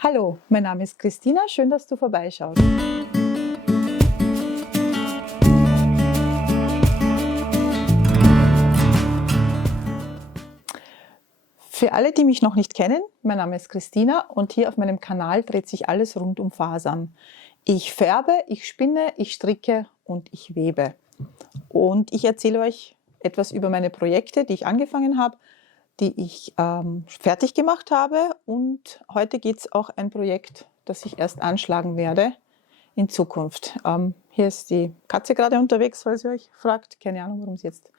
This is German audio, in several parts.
Hallo, mein Name ist Christina, schön, dass du vorbeischaust. Für alle, die mich noch nicht kennen, mein Name ist Christina und hier auf meinem Kanal dreht sich alles rund um Fasern. Ich färbe, ich spinne, ich stricke und ich webe. Und ich erzähle euch etwas über meine Projekte, die ich angefangen habe, die ich fertig gemacht habe. Und heute geht es auch ein Projekt, das ich erst anschlagen werde in Zukunft. Hier ist die Katze gerade unterwegs, falls ihr euch fragt. Keine Ahnung, warum sie jetzt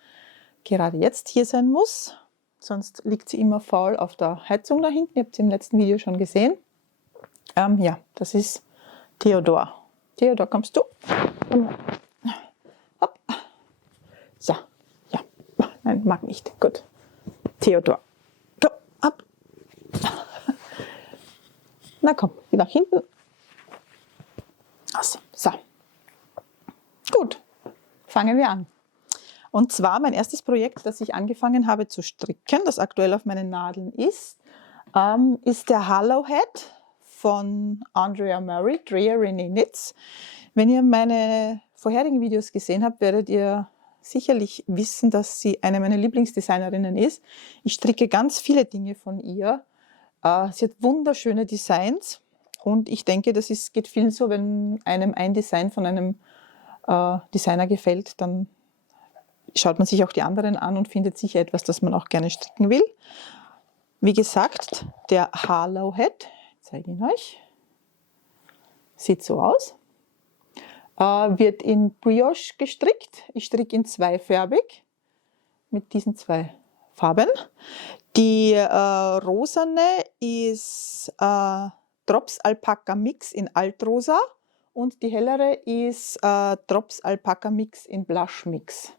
gerade jetzt hier sein muss. Sonst liegt sie immer faul auf der Heizung da hinten. Ihr habt sie im letzten Video schon gesehen. Ja, das ist Theodor. Theodor, kommst du? Hopp. So, ja. Nein, mag nicht. Gut. Theodor. Komm, ab. Na komm, geh nach hinten. Also, so. Gut, fangen wir an. Und zwar mein erstes Projekt, das ich angefangen habe zu stricken, das aktuell auf meinen Nadeln ist der Hollowhead von Andrea Murray, Drea Renee Knits. Wenn ihr meine vorherigen Videos gesehen habt, werdet ihr sicherlich wissen, dass sie eine meiner Lieblingsdesignerinnen ist. Ich stricke ganz viele Dinge von ihr. Sie hat wunderschöne Designs und ich denke, geht vielen so, wenn einem ein Design von einem Designer gefällt, dann schaut man sich auch die anderen an und findet sicher etwas, das man auch gerne stricken will. Wie gesagt, der Hollowhead, ich zeige ihn euch, sieht so aus, wird in Brioche gestrickt. Ich stricke ihn zweifärbig mit diesen zwei Farben. Die rosane ist Drops Alpaca Mix in Altrosa und die hellere ist Drops Alpaca Mix in Blush Mix.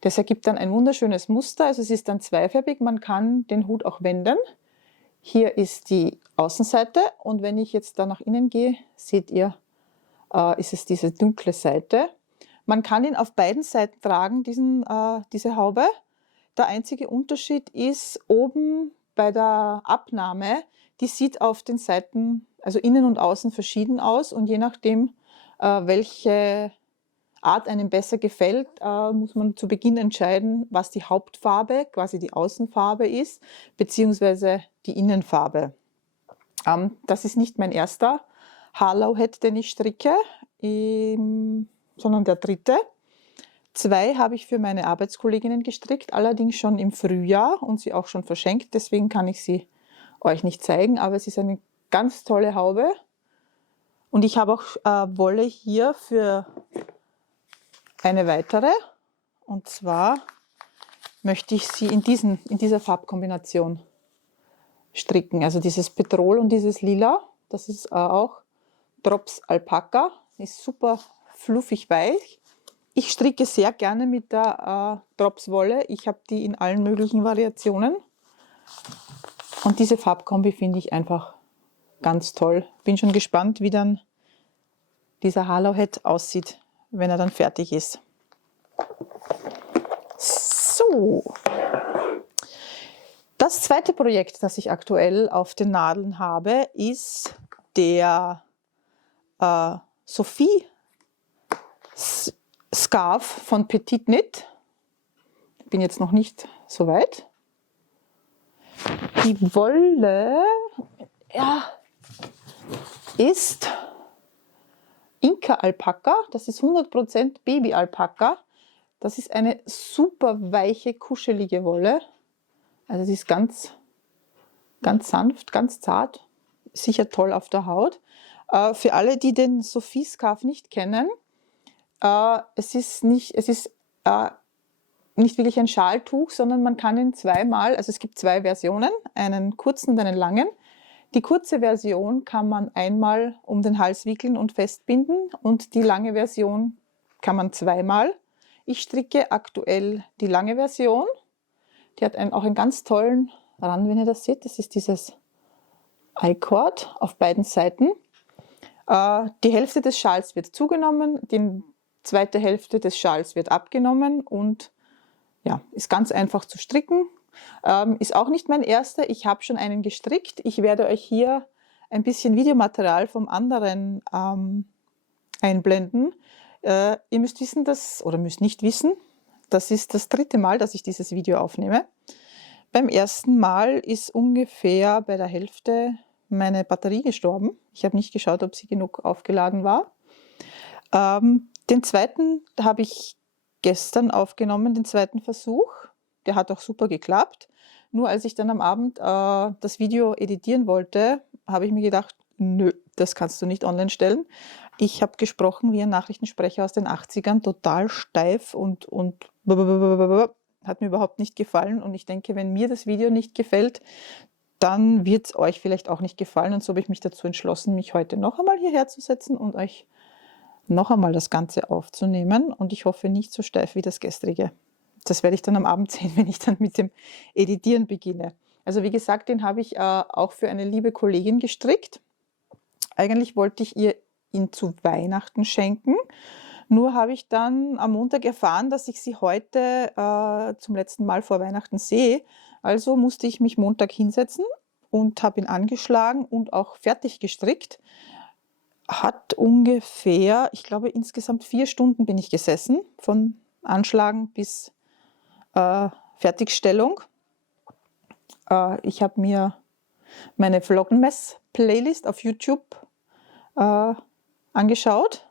Das ergibt dann ein wunderschönes Muster, also es ist dann zweifärbig, man kann den Hut auch wenden. Hier ist die Außenseite und wenn ich jetzt da nach innen gehe, seht ihr, ist es diese dunkle Seite. Man kann ihn auf beiden Seiten tragen, diese Haube. Der einzige Unterschied ist oben bei der Abnahme, die sieht auf den Seiten, also innen und außen verschieden aus und je nachdem, welche Art einem besser gefällt, muss man zu Beginn entscheiden, was die Hauptfarbe, quasi die Außenfarbe ist, beziehungsweise die Innenfarbe. Das ist nicht mein erster Hollowhead, den ich stricke, sondern der dritte. Zwei habe ich für meine Arbeitskolleginnen gestrickt, allerdings schon im Frühjahr und sie auch schon verschenkt, deswegen kann ich sie euch nicht zeigen, aber es ist eine ganz tolle Haube. Und ich habe auch Wolle hier für eine weitere, und zwar möchte ich sie in dieser Farbkombination stricken. Also dieses Petrol und dieses Lila, das ist auch Drops Alpaca, ist super fluffig weich. Ich stricke sehr gerne mit der Drops Wolle. Ich habe die in allen möglichen Variationen. Und diese Farbkombi finde ich einfach ganz toll. Bin schon gespannt, wie dann dieser Hollowhead aussieht, wenn er dann fertig ist. So, das zweite Projekt, das ich aktuell auf den Nadeln habe, ist der Sophie Scarf von Petit Knit. Ich bin jetzt noch nicht so weit. Die Wolle ist Inka Alpaca, das ist 100% Baby Alpaca. Das ist eine super weiche, kuschelige Wolle. Also sie ist ganz sanft, ganz zart, sicher toll auf der Haut. Für alle, die den Sophie Scarf nicht kennen, es ist nicht wirklich ein Schaltuch, sondern man kann ihn zweimal, also es gibt zwei Versionen, einen kurzen und einen langen. Die kurze Version kann man einmal um den Hals wickeln und festbinden und die lange Version kann man zweimal. Ich stricke aktuell die lange Version. Die hat auch einen ganz tollen Rand, wenn ihr das seht. Das ist dieses I-Cord auf beiden Seiten. Die Hälfte des Schals wird zugenommen, die zweite Hälfte des Schals wird abgenommen und ja, ist ganz einfach zu stricken. Ist auch nicht mein erster, ich habe schon einen gestrickt. Ich werde euch hier ein bisschen Videomaterial vom anderen einblenden. Ihr müsst wissen, oder müsst nicht wissen, das ist das 3. Mal, dass ich dieses Video aufnehme. Beim ersten Mal ist ungefähr bei der Hälfte meine Batterie gestorben. Ich habe nicht geschaut, ob sie genug aufgeladen war. Den zweiten habe ich gestern aufgenommen, den zweiten Versuch. Der hat auch super geklappt. Nur als ich dann am Abend das Video editieren wollte, habe ich mir gedacht, nö, das kannst du nicht online stellen. Ich habe gesprochen wie ein Nachrichtensprecher aus den 80ern, total steif und hat mir überhaupt nicht gefallen. Und ich denke, wenn mir das Video nicht gefällt, dann wird es euch vielleicht auch nicht gefallen. Und so habe ich mich dazu entschlossen, mich heute noch einmal hierher zu setzen und euch noch einmal das Ganze aufzunehmen. Und ich hoffe nicht so steif wie das gestrige. Das werde ich dann am Abend sehen, wenn ich dann mit dem Editieren beginne. Also wie gesagt, den habe ich auch für eine liebe Kollegin gestrickt. Eigentlich wollte ich ihr ihn zu Weihnachten schenken. Nur habe ich dann am Montag erfahren, dass ich sie heute zum letzten Mal vor Weihnachten sehe. Also musste ich mich Montag hinsetzen und habe ihn angeschlagen und auch fertig gestrickt. Hat ungefähr, ich glaube insgesamt 4 Stunden bin ich gesessen, von Anschlagen bis Fertigstellung. Ich habe mir meine Vlogmas-Playlist auf YouTube angeschaut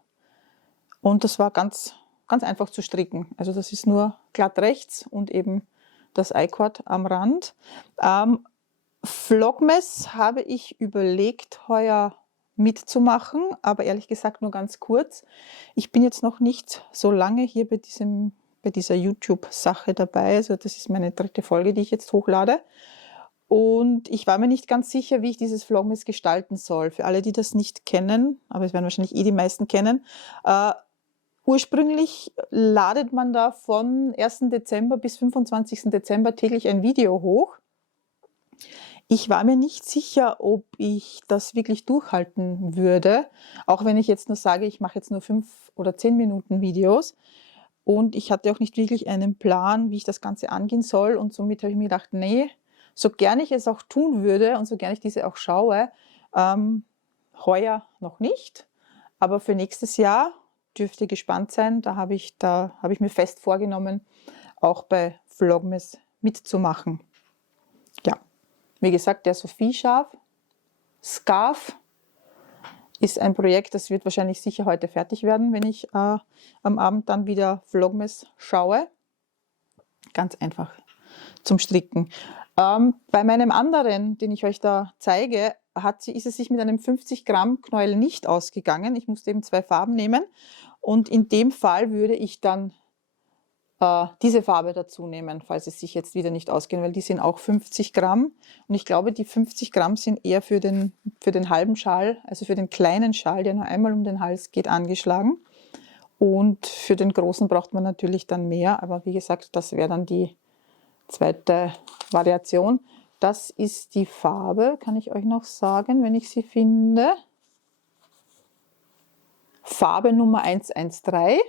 und das war ganz einfach zu stricken. Also das ist nur glatt rechts und eben das I-Cord am Rand. Vlogmas habe ich überlegt, heuer mitzumachen, aber ehrlich gesagt nur ganz kurz. Ich bin jetzt noch nicht so lange hier bei dieser YouTube-Sache dabei. Also das ist meine 3. Folge, die ich jetzt hochlade. Und ich war mir nicht ganz sicher, wie ich dieses Vlogmas gestalten soll. Für alle, die das nicht kennen, aber es werden wahrscheinlich die meisten kennen, ursprünglich ladet man da von 1. Dezember bis 25. Dezember täglich ein Video hoch. Ich war mir nicht sicher, ob ich das wirklich durchhalten würde, auch wenn ich jetzt nur sage, ich mache jetzt nur 5 oder 10 Minuten Videos. Und ich hatte auch nicht wirklich einen Plan, wie ich das Ganze angehen soll. Und somit habe ich mir gedacht, nee, so gern ich es auch tun würde und so gern ich diese auch schaue, heuer noch nicht. Aber für nächstes Jahr dürft ihr gespannt sein. Da habe ich mir fest vorgenommen, auch bei Vlogmas mitzumachen. Ja, wie gesagt, der Sophie-Schaf Scarf ist ein Projekt, das wird wahrscheinlich sicher heute fertig werden, wenn ich am Abend dann wieder Vlogmas schaue. Ganz einfach zum Stricken. Bei meinem anderen, den ich euch da zeige, ist es sich mit einem 50 Gramm Knäuel nicht ausgegangen. Ich musste eben 2 Farben nehmen und in dem Fall würde ich dann diese Farbe dazu nehmen, falls es sich jetzt wieder nicht ausgehen, weil die sind auch 50 Gramm und ich glaube, die 50 Gramm sind eher für den halben Schal, also für den kleinen Schal, der nur einmal um den Hals geht, angeschlagen. Und für den großen braucht man natürlich dann mehr, aber wie gesagt, das wäre dann die zweite Variation. Das ist die Farbe, kann ich euch noch sagen, wenn ich sie finde. Farbe Nummer 113.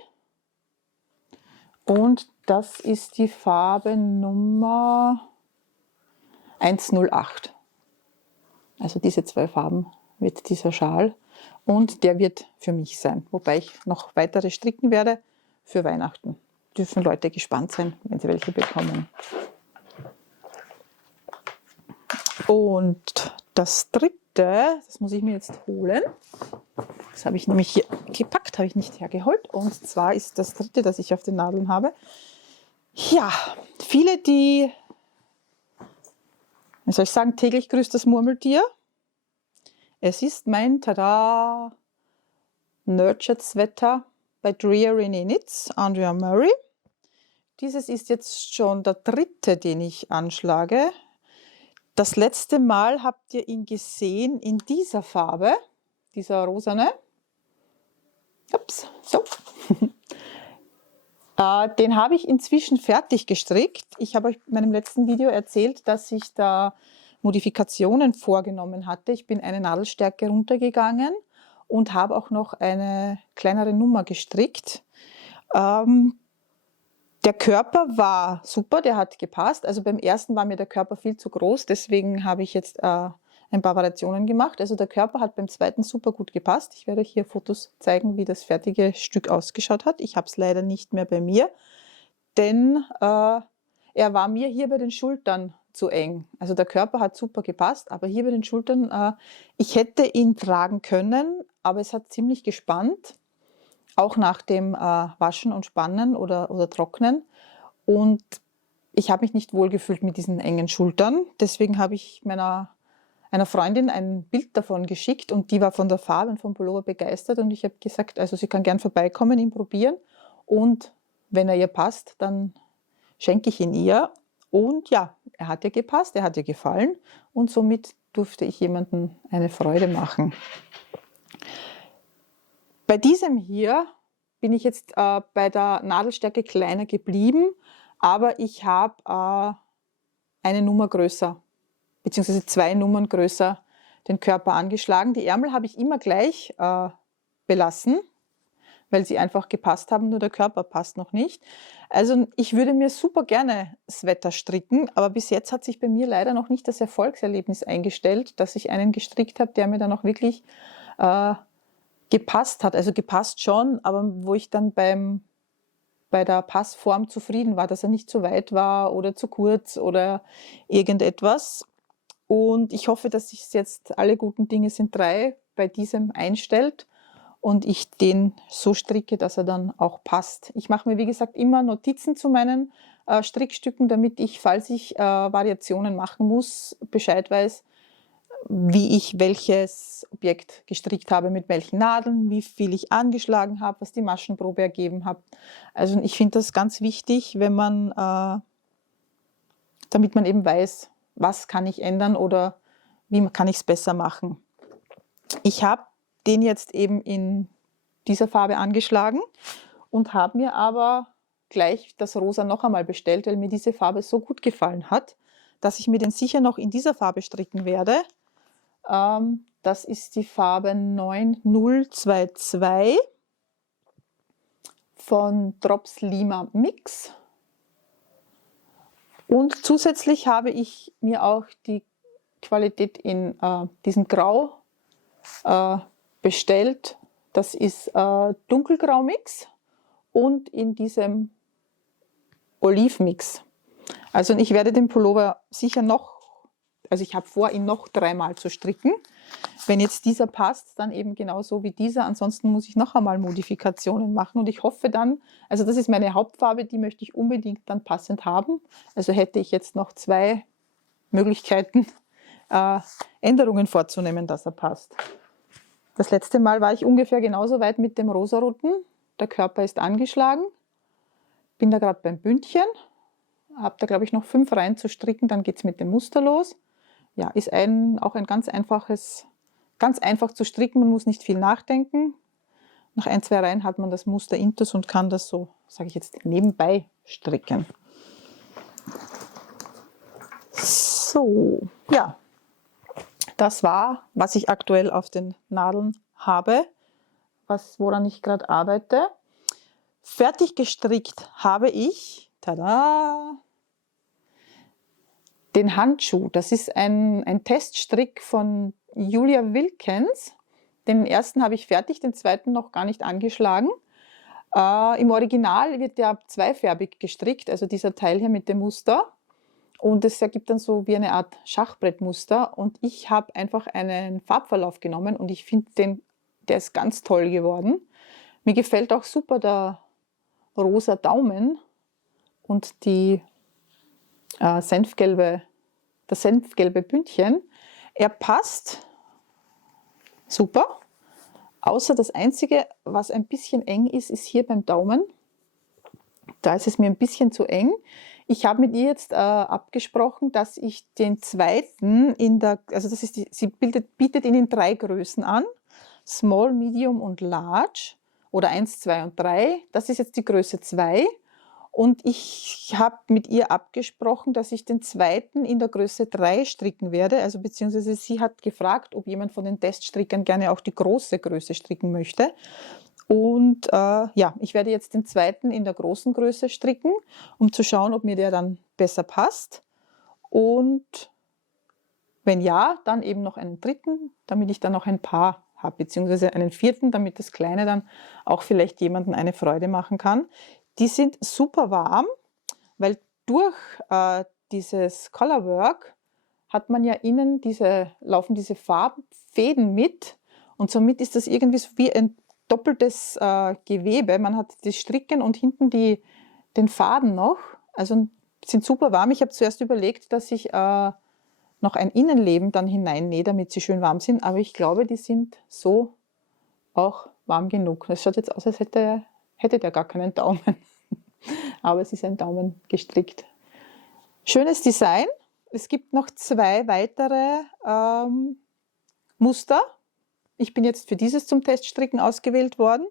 Und das ist die Farbe Nummer 108. Also diese 2 Farben wird dieser Schal. Und der wird für mich sein, wobei ich noch weitere stricken werde für Weihnachten. Dürfen Leute gespannt sein, wenn sie welche bekommen. Und das 3., das muss ich mir jetzt holen. Das habe ich nämlich hier gepackt, habe ich nicht hergeholt. Und zwar ist das 3., das ich auf den Nadeln habe. Ja, viele, die, wie soll ich sagen, täglich grüßt das Murmeltier. Es ist mein, tada, Nurtured Sweater bei Dreary Knits, Andrea Murray. Dieses ist jetzt schon der 3., den ich anschlage. Das letzte Mal habt ihr ihn gesehen in dieser Farbe, dieser rosane. Ups, so. Den habe ich inzwischen fertig gestrickt. Ich habe euch in meinem letzten Video erzählt, dass ich da Modifikationen vorgenommen hatte. Ich bin eine Nadelstärke runtergegangen und habe auch noch eine kleinere Nummer gestrickt. Der Körper war super, der hat gepasst. Also beim ersten war mir der Körper viel zu groß, deswegen habe ich jetzt ein paar Variationen gemacht. Also der Körper hat beim zweiten super gut gepasst. Ich werde euch hier Fotos zeigen, wie das fertige Stück ausgeschaut hat. Ich habe es leider nicht mehr bei mir, denn er war mir hier bei den Schultern zu eng. Also der Körper hat super gepasst, aber hier bei den Schultern, ich hätte ihn tragen können, aber es hat ziemlich gespannt, auch nach dem Waschen und Spannen oder Trocknen. Und ich habe mich nicht wohlgefühlt mit diesen engen Schultern. Deswegen habe ich einer Freundin ein Bild davon geschickt und die war von der Farbe und vom Pullover begeistert. Und ich habe gesagt, also sie kann gern vorbeikommen, ihn probieren. Und wenn er ihr passt, dann schenke ich ihn ihr. Und ja, er hat ihr gepasst, er hat ihr gefallen. Und somit durfte ich jemandem eine Freude machen. Bei diesem hier bin ich jetzt bei der Nadelstärke kleiner geblieben, aber ich habe eine Nummer größer, beziehungsweise 2 Nummern größer den Körper angeschlagen. Die Ärmel habe ich immer gleich belassen, weil sie einfach gepasst haben, nur der Körper passt noch nicht. Also ich würde mir super gerne Sweater stricken, aber bis jetzt hat sich bei mir leider noch nicht das Erfolgserlebnis eingestellt, dass ich einen gestrickt habe, der mir dann auch wirklich gepasst hat. Also gepasst schon, aber wo ich dann bei der Passform zufrieden war, dass er nicht zu weit war oder zu kurz oder irgendetwas. Und ich hoffe, dass sich jetzt alle guten Dinge sind 3 bei diesem einstellt und ich den so stricke, dass er dann auch passt. Ich mache mir, wie gesagt, immer Notizen zu meinen Strickstücken, damit ich, falls ich Variationen machen muss, Bescheid weiß, wie ich welches Objekt gestrickt habe, mit welchen Nadeln, wie viel ich angeschlagen habe, was die Maschenprobe ergeben hat. Also ich finde das ganz wichtig, wenn man, damit man eben weiß, was kann ich ändern oder wie kann ich es besser machen. Ich habe den jetzt eben in dieser Farbe angeschlagen und habe mir aber gleich das Rosa noch einmal bestellt, weil mir diese Farbe so gut gefallen hat, dass ich mir den sicher noch in dieser Farbe stricken werde. Das ist die Farbe 9022 von Drops Lima Mix. Und zusätzlich habe ich mir auch die Qualität in diesem Grau bestellt. Das ist Dunkelgrau Mix und in diesem Olivmix. Also ich werde den Pullover sicher noch, also ich habe vor, ihn noch 3-mal zu stricken. Wenn jetzt dieser passt, dann eben genauso wie dieser. Ansonsten muss ich noch einmal Modifikationen machen. Und ich hoffe dann, also das ist meine Hauptfarbe, die möchte ich unbedingt dann passend haben. Also hätte ich jetzt noch 2 Möglichkeiten, Änderungen vorzunehmen, dass er passt. Das letzte Mal war ich ungefähr genauso weit mit dem Rosaroten. Der Körper ist angeschlagen. Bin da gerade beim Bündchen. Habe da, glaube ich, noch 5 Reihen zu stricken, dann geht es mit dem Muster los. Ja, ist auch ein ganz einfach zu stricken, man muss nicht viel nachdenken. Nach 1-2 Reihen hat man das Muster intus und kann das so, sage ich jetzt, nebenbei stricken. So, ja, das war, was ich aktuell auf den Nadeln habe, woran ich gerade arbeite. Fertig gestrickt habe ich, tada, den Handschuh. Das ist ein Teststrick von Julia Wilkens. Den ersten habe ich fertig, den zweiten noch gar nicht angeschlagen. Im Original wird der zweifärbig gestrickt, also dieser Teil hier mit dem Muster. Und es ergibt dann so wie eine Art Schachbrettmuster. Und ich habe einfach einen Farbverlauf genommen und ich finde, der ist ganz toll geworden. Mir gefällt auch super der rosa Daumen und das senfgelbe Bündchen. Er passt super, außer das Einzige, was ein bisschen eng ist, ist hier beim Daumen. Da ist es mir ein bisschen zu eng. Ich habe mit ihr jetzt abgesprochen, dass ich den zweiten also sie bietet ihn in 3 Größen an, Small, Medium und Large oder 1, 2 und 3. Das ist jetzt die Größe 2. Und ich habe mit ihr abgesprochen, dass ich den zweiten in der Größe 3 stricken werde. Also beziehungsweise sie hat gefragt, ob jemand von den Teststrickern gerne auch die große Größe stricken möchte. Und ja, ich werde jetzt den zweiten in der großen Größe stricken, um zu schauen, ob mir der dann besser passt. Und Wenn ja, dann eben noch einen dritten, damit ich dann noch ein paar habe, beziehungsweise einen vierten, damit das Kleine dann auch vielleicht jemandem eine Freude machen kann. Die sind super warm, weil durch dieses Colorwork hat man ja innen laufen diese Farbfäden mit und somit ist das irgendwie so wie ein doppeltes Gewebe. Man hat das Stricken und hinten den Faden noch. Also sind super warm. Ich habe zuerst überlegt, dass ich noch ein Innenleben dann hineinnähe, damit sie schön warm sind, aber ich glaube, die sind so auch warm genug. Es schaut jetzt aus, als hätte der gar keinen Daumen, aber es ist ein Daumen gestrickt. Schönes Design. Es gibt noch 2 weitere Muster. Ich bin jetzt für dieses zum Teststricken ausgewählt worden.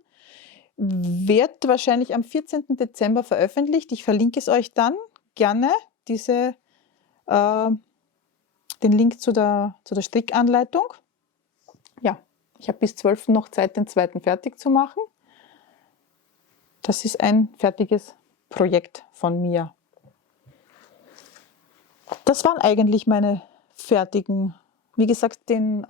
Wird wahrscheinlich am 14. Dezember veröffentlicht. Ich verlinke es euch dann gerne, den Link zu der Strickanleitung. Ja, ich habe bis 12. noch Zeit, den zweiten fertig zu machen. Das ist ein fertiges Projekt von mir. Das waren eigentlich meine fertigen, wie gesagt, den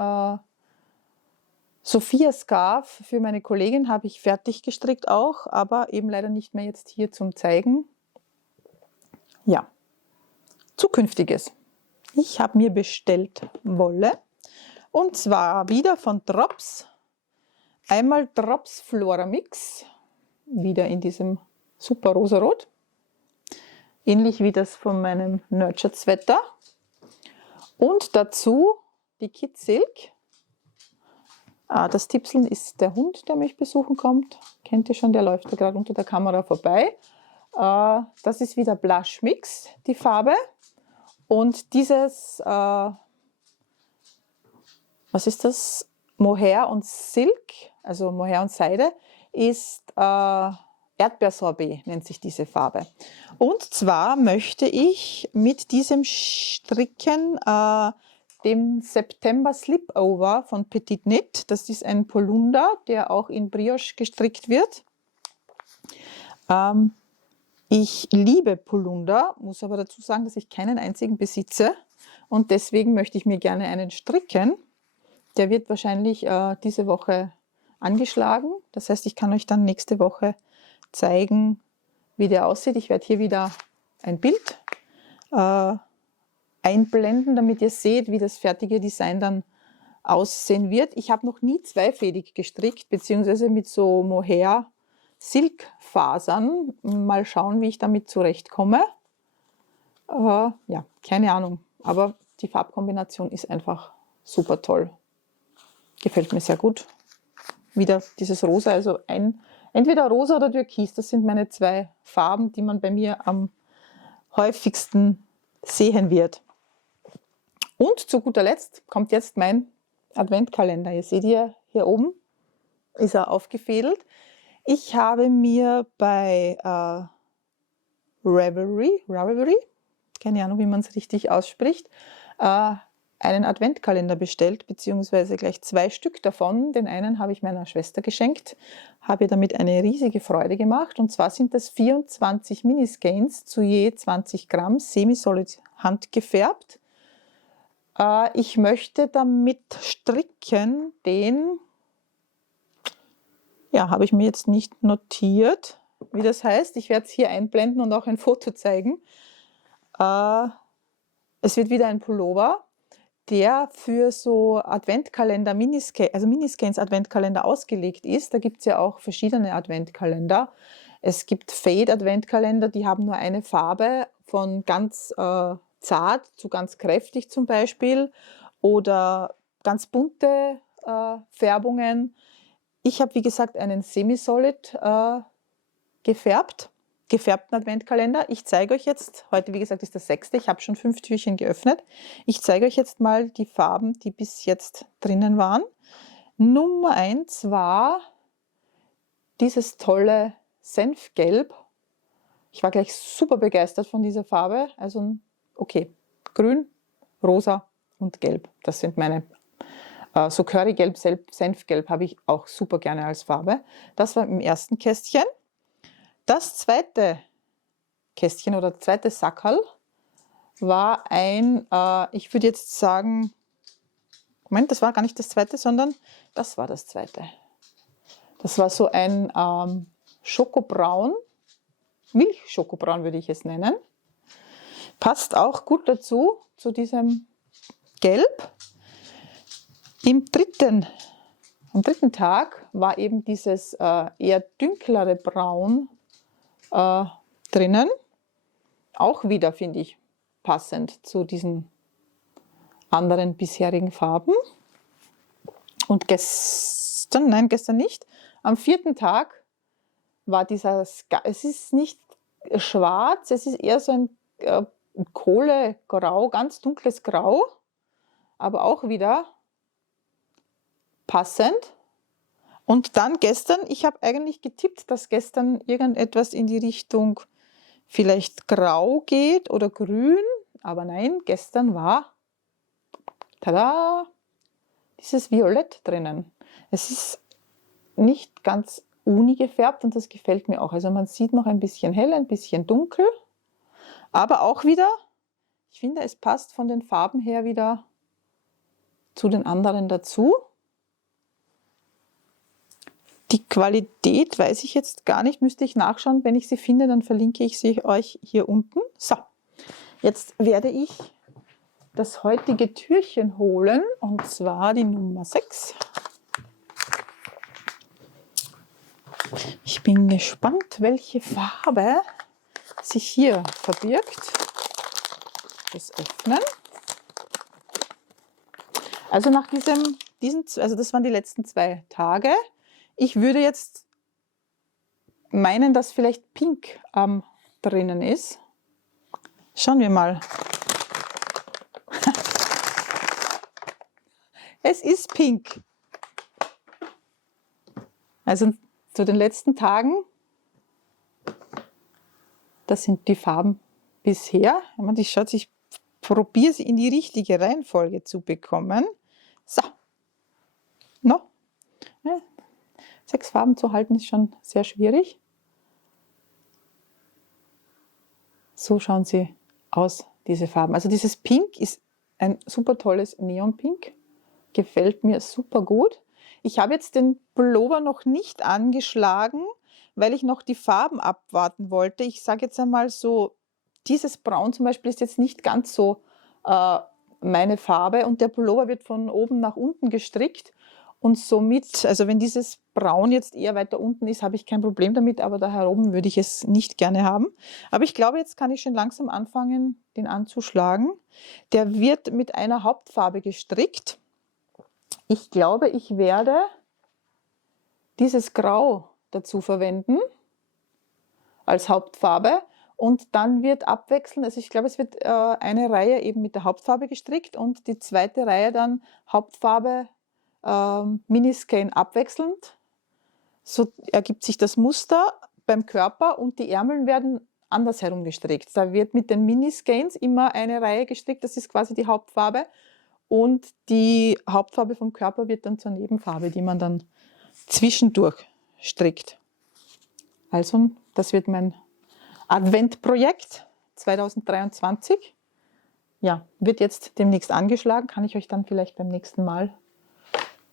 Sophia Scarf für meine Kollegin habe ich fertig gestrickt auch, aber eben leider nicht mehr jetzt hier zum Zeigen. Ja, Zukünftiges. Ich habe mir bestellt Wolle und zwar wieder von Drops. Einmal Drops Flora Mix, wieder in diesem super rosarot. Ähnlich wie das von meinem Nurtured Sweater. Und dazu die Kid Silk. Das Tipseln ist der Hund, der mich besuchen kommt. Kennt ihr schon, der läuft da gerade unter der Kamera vorbei. Das ist wieder Blush Mix, die Farbe. Und dieses, was ist das? Mohair und Silk, also Mohair und Seide, ist Erdbeersorbet, nennt sich diese Farbe. Und zwar möchte ich mit diesem Stricken dem September Slipover von Petit Knit, das ist ein Polunder, der auch in Brioche gestrickt wird. Ich liebe Polunder, muss aber dazu sagen, dass ich keinen einzigen besitze und deswegen möchte ich mir gerne einen stricken. Der wird wahrscheinlich diese Woche angeschlagen. Das heißt, ich kann euch dann nächste Woche zeigen, wie der aussieht. Ich werde hier wieder ein Bild einblenden, damit ihr seht, wie das fertige Design dann aussehen wird. Ich habe noch nie zweifädig gestrickt, beziehungsweise mit so Mohair Silkfasern. Mal schauen, wie ich damit zurechtkomme. Ja, keine Ahnung. Aber die Farbkombination ist einfach super toll. Gefällt mir sehr gut. Wieder dieses Rosa, also entweder Rosa oder Türkis. Das sind meine 2 Farben, die man bei mir am häufigsten sehen wird. Und zu guter Letzt kommt jetzt mein Adventkalender. Ihr seht hier oben, ist er aufgefädelt. Ich habe mir bei Ravelry, keine Ahnung, wie man es richtig ausspricht, einen Adventkalender bestellt, beziehungsweise gleich 2 Stück davon. Den einen habe ich meiner Schwester geschenkt, habe ihr damit eine riesige Freude gemacht. Und zwar sind das 24 Miniskeins zu je 20 Gramm, semi-solid handgefärbt. Ich möchte damit stricken den, ja, habe ich mir jetzt nicht notiert, wie das heißt. Ich werde es hier einblenden und auch ein Foto zeigen. Es wird wieder ein Pullover, der für so Adventkalender, Miniscans Adventkalender ausgelegt ist. Da gibt es ja auch verschiedene Adventkalender. Es gibt Fade Adventkalender, die haben nur eine Farbe, von ganz zart zu ganz kräftig zum Beispiel, oder ganz bunte Färbungen. Ich habe, wie gesagt, einen Semi-Solid gefärbten Adventkalender. Ich zeige euch jetzt, heute wie gesagt ist der 6. Ich habe schon 5 Türchen geöffnet. Ich zeige euch jetzt mal die Farben, die bis jetzt drinnen waren. Nummer 1 war dieses tolle Senfgelb. Ich war gleich super begeistert von dieser Farbe. Also okay, grün, rosa und gelb. Das sind meine, so Currygelb, Senfgelb habe ich auch super gerne als Farbe. Das war im ersten Kästchen. Das zweite Kästchen oder zweite Sackerl war ein, ich würde jetzt sagen, Moment, das war gar nicht das zweite, sondern das war das zweite. Das war so ein Schokobraun, Milchschokobraun würde ich es nennen. Passt auch gut dazu, zu diesem Gelb. Am dritten Tag war eben dieses eher dunklere Braun drinnen. Auch wieder, finde ich, passend zu diesen anderen bisherigen Farben. Und gestern nicht, am vierten Tag war es ist nicht schwarz, es ist eher so ein Kohlegrau, ganz dunkles Grau, aber auch wieder passend. Und dann gestern, ich habe eigentlich getippt, dass gestern irgendetwas in die Richtung vielleicht grau geht oder grün, aber nein, gestern war, tada, dieses Violett drinnen. Es ist nicht ganz uni gefärbt und das gefällt mir auch. Also man sieht noch ein bisschen hell, ein bisschen dunkel, aber auch wieder, ich finde, es passt von den Farben her wieder zu den anderen dazu. Die Qualität weiß ich jetzt gar nicht, müsste ich nachschauen. Wenn ich sie finde, dann verlinke ich sie euch hier unten. So, jetzt werde ich das heutige Türchen holen, und zwar die Nummer 6. Ich bin gespannt, welche Farbe sich hier verbirgt. Das Öffnen. Also nach also das waren die letzten 2 Tage. Ich würde jetzt meinen, dass vielleicht Pink drinnen ist. Schauen wir mal. Es ist Pink. Also zu den letzten Tagen, das sind die Farben bisher. Ich probiere sie in die richtige Reihenfolge zu bekommen. So. No. Ja. 6 Farben zu halten ist schon sehr schwierig. So schauen sie aus, diese Farben. Also dieses Pink ist ein super tolles Neonpink. Gefällt mir super gut. Ich habe jetzt den Pullover noch nicht angeschlagen, weil ich noch die Farben abwarten wollte. Ich sage jetzt einmal so, dieses Braun zum Beispiel ist jetzt nicht ganz so meine Farbe, und der Pullover wird von oben nach unten gestrickt. Und somit, also wenn dieses Braun jetzt eher weiter unten ist, habe ich kein Problem damit, aber da oben würde ich es nicht gerne haben. Aber ich glaube, jetzt kann ich schon langsam anfangen, den anzuschlagen. Der wird mit einer Hauptfarbe gestrickt. Ich glaube, ich werde dieses Grau dazu verwenden als Hauptfarbe, und dann wird abwechseln, also ich glaube, es wird eine Reihe eben mit der Hauptfarbe gestrickt und die zweite Reihe dann Hauptfarbe Miniskein abwechselnd. So ergibt sich das Muster beim Körper, und die Ärmel werden andersherum gestrickt. Da wird mit den Miniskeins immer eine Reihe gestrickt, das ist quasi die Hauptfarbe, und die Hauptfarbe vom Körper wird dann zur Nebenfarbe, die man dann zwischendurch strickt. Also das wird mein Adventprojekt 2023. Ja, wird jetzt demnächst angeschlagen, kann ich euch dann vielleicht beim nächsten Mal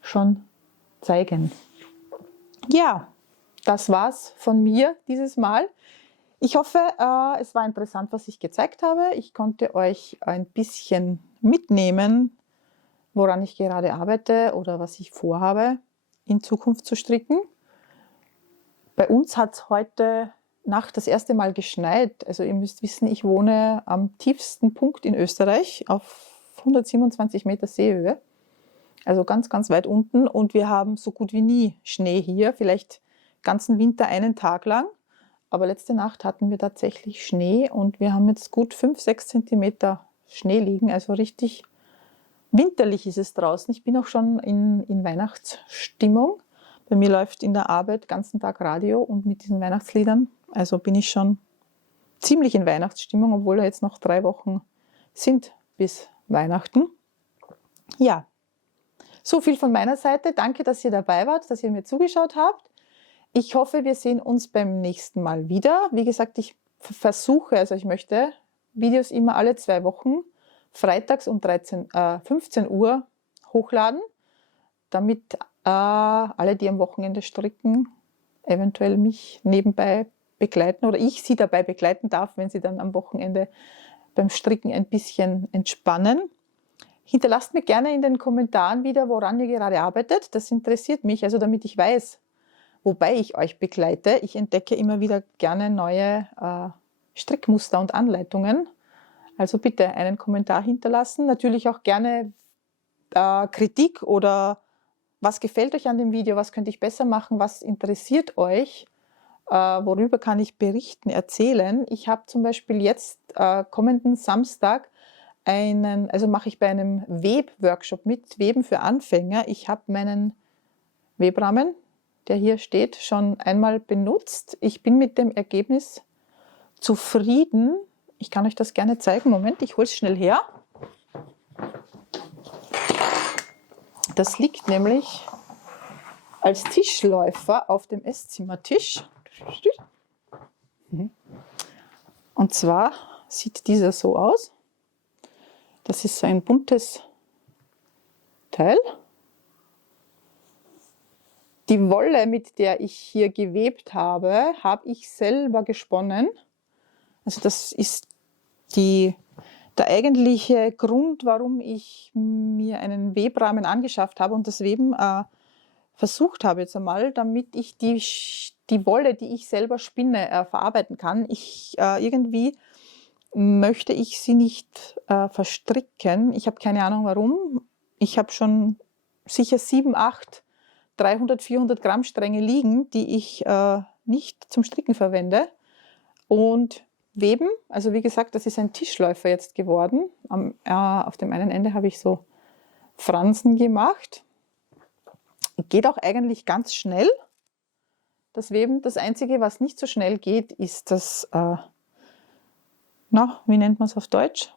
schon zeigen. Ja, das war's von mir dieses Mal. Ich hoffe, es war interessant, was ich gezeigt habe. Ich konnte euch ein bisschen mitnehmen, woran ich gerade arbeite oder was ich vorhabe, in Zukunft zu stricken. Bei uns hat es heute Nacht das erste Mal geschneit. Also ihr müsst wissen, ich wohne am tiefsten Punkt in Österreich auf 127 Meter Seehöhe. Also ganz, ganz weit unten, und wir haben so gut wie nie Schnee hier, vielleicht ganzen Winter einen Tag lang. Aber letzte Nacht hatten wir tatsächlich Schnee, und wir haben jetzt gut 5-6 Zentimeter Schnee liegen, also richtig winterlich ist es draußen. Ich bin auch schon in Weihnachtsstimmung. Bei mir läuft in der Arbeit den ganzen Tag Radio, und mit diesen Weihnachtsliedern, also bin ich schon ziemlich in Weihnachtsstimmung, obwohl da jetzt noch 3 Wochen sind bis Weihnachten. Ja. So viel von meiner Seite. Danke, dass ihr dabei wart, dass ihr mir zugeschaut habt. Ich hoffe, wir sehen uns beim nächsten Mal wieder. Wie gesagt, ich möchte Videos immer alle 2 Wochen, freitags um 15 Uhr hochladen, damit alle, die am Wochenende stricken, eventuell mich nebenbei begleiten oder ich sie dabei begleiten darf, wenn sie dann am Wochenende beim Stricken ein bisschen entspannen. Hinterlasst mir gerne in den Kommentaren wieder, woran ihr gerade arbeitet. Das interessiert mich, also damit ich weiß, wobei ich euch begleite. Ich entdecke immer wieder gerne neue Strickmuster und Anleitungen. Also bitte einen Kommentar hinterlassen. Natürlich auch gerne Kritik oder was gefällt euch an dem Video, was könnte ich besser machen, was interessiert euch, worüber kann ich berichten, erzählen. Ich habe zum Beispiel jetzt kommenden Samstag also mache ich bei einem Webworkshop mit, Weben für Anfänger. Ich habe meinen Webrahmen, der hier steht, schon einmal benutzt. Ich bin mit dem Ergebnis zufrieden. Ich kann euch das gerne zeigen. Moment, ich hole es schnell her. Das liegt nämlich als Tischläufer auf dem Esszimmertisch. Und zwar sieht dieser so aus. Das ist so ein buntes Teil. Die Wolle, mit der ich hier gewebt habe, habe ich selber gesponnen. Also das ist der eigentliche Grund, warum ich mir einen Webrahmen angeschafft habe und das Weben versucht habe jetzt einmal, damit ich die Wolle, die ich selber spinne, verarbeiten kann. Irgendwie möchte ich sie nicht verstricken. Ich habe keine Ahnung warum. Ich habe schon sicher 7, 8, 300, 400 Gramm Stränge liegen, die ich nicht zum Stricken verwende. Und Weben, also wie gesagt, das ist ein Tischläufer jetzt geworden. Auf dem einen Ende habe ich so Fransen gemacht. Geht auch eigentlich ganz schnell, das Weben. Das Einzige, was nicht so schnell geht, ist das wie nennt man es auf Deutsch?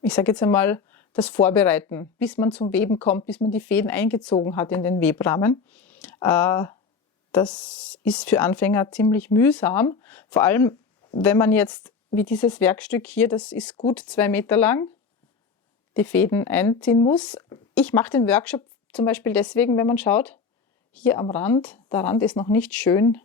Ich sage jetzt einmal das Vorbereiten, bis man zum Weben kommt, bis man die Fäden eingezogen hat in den Webrahmen. Das ist für Anfänger ziemlich mühsam. Vor allem, wenn man jetzt, wie dieses Werkstück hier, das ist gut 2 Meter lang, die Fäden einziehen muss. Ich mache den Workshop zum Beispiel deswegen, wenn man schaut, hier am Rand, der Rand ist noch nicht schön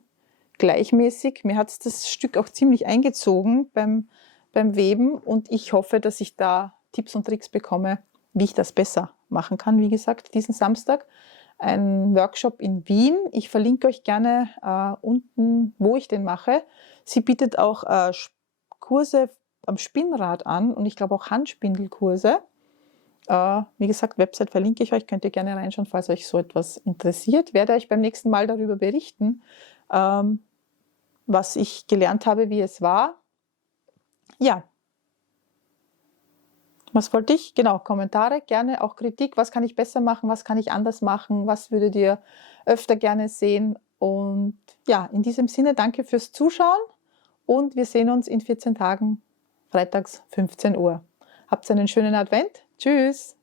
gleichmäßig. Mir hat das Stück auch ziemlich eingezogen beim Weben und ich hoffe, dass ich da Tipps und Tricks bekomme, wie ich das besser machen kann. Wie gesagt, diesen Samstag ein Workshop in Wien. Ich verlinke euch gerne unten, wo ich den mache. Sie bietet auch Kurse am Spinnrad an und ich glaube auch Handspindelkurse. Wie gesagt, Website verlinke ich euch, könnt ihr gerne reinschauen, falls euch so etwas interessiert. Werde euch beim nächsten Mal darüber berichten, was ich gelernt habe, wie es war. Ja, was wollte ich? Genau, Kommentare, gerne auch Kritik. Was kann ich besser machen? Was kann ich anders machen? Was würdet ihr öfter gerne sehen? Und ja, in diesem Sinne, danke fürs Zuschauen und wir sehen uns in 14 Tagen, freitags 15 Uhr. Habt einen schönen Advent. Tschüss!